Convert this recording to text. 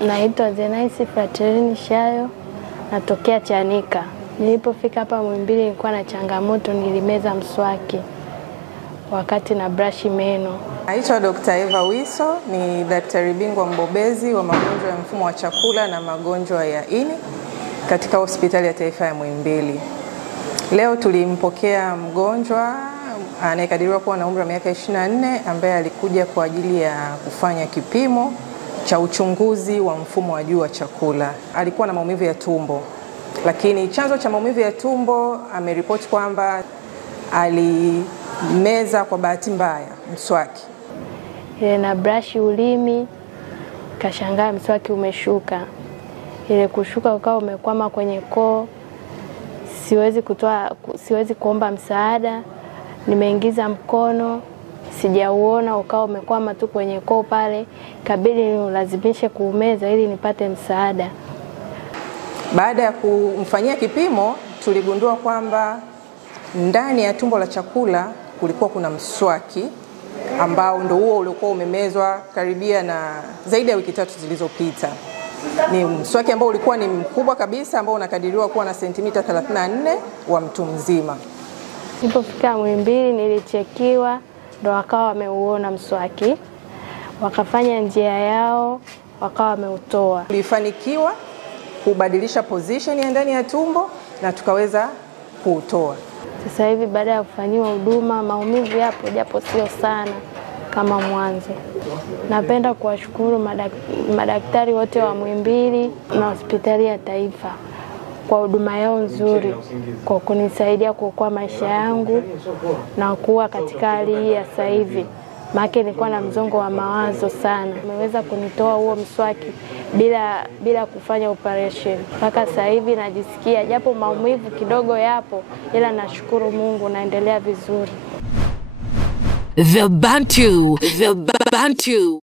Naitwa Zenaisi Fraterini Shayo, natokea Chanika. Nilipofika hapa Muhimbili nilikuwa na changamoto, nilimeza mswaki wakati na brush meno. Naitwa Dr. Eva Wiso, ni daktari bingwa mbobezi wa magonjwa ya mfumo wa chakula na magonjwa ya ini katika Hospitali ya Taifa ya Muhimbili. Leo tulimpokea mgonjwa anayekadiriwa kuwa na umri wa miaka 24 ambaye alikuja kwa ajili ya kufanya kipimo cha uchunguzi wa mfumo wa juu wa chakula. Alikuwa na maumivu ya tumbo, lakini chanzo cha maumivu ya tumbo ameripoti kwamba alimeza kwa bahati mbaya mswaki. Ile na brush ulimi, kashangaa mswaki umeshuka. Ile kushuka ukawa umekwama kwenye koo. Siwezi kuomba msaada. Nimeingiza mkono, sijauona, ukawa umekwama tu kwenye koo pale. Kabidi nilazimishe kuumeza ili nipate msaada. Baada ya kumfanyia kipimo, tuligundua kwamba ndani ya tumbo la chakula kulikuwa kuna mswaki ambao ndio huo ulikuwa umemezwa karibia na zaidi ya wiki 3 zilizopita. Ni mswaki ambao ulikuwa ni mkubwa kabisa, ambao unakadiriwa kuwa na sentimita 34 wa mtu mzima. Nilipofika Muhimbili nilichekiwa, ndo wakawa wameuona mswaki. Wakafanya njia yao, wakawa wameutoa. Tulifanikiwa kubadilisha position ya ndani ya tumbo na tukaweza kuutoa. Sasa hivi baada ya kufanyiwa huduma, maumivu yapo japo sio sana kama mwanzo. Napenda kuwashukuru madaktari wote wa Muhimbili na Hospitali ya Taifa kwa huduma yao nzuri, kwa kunisaidia kuokoa maisha yangu na kuwa katika hali hii ya sasa hivi. Maana nilikuwa na mzongo wa mawazo sana. Wameweza kunitoa huo mswaki bila kufanya operation. Mpaka sasa hivi najisikia japo maumivu kidogo yapo, ila nashukuru Mungu naendelea vizuri. The Bantu.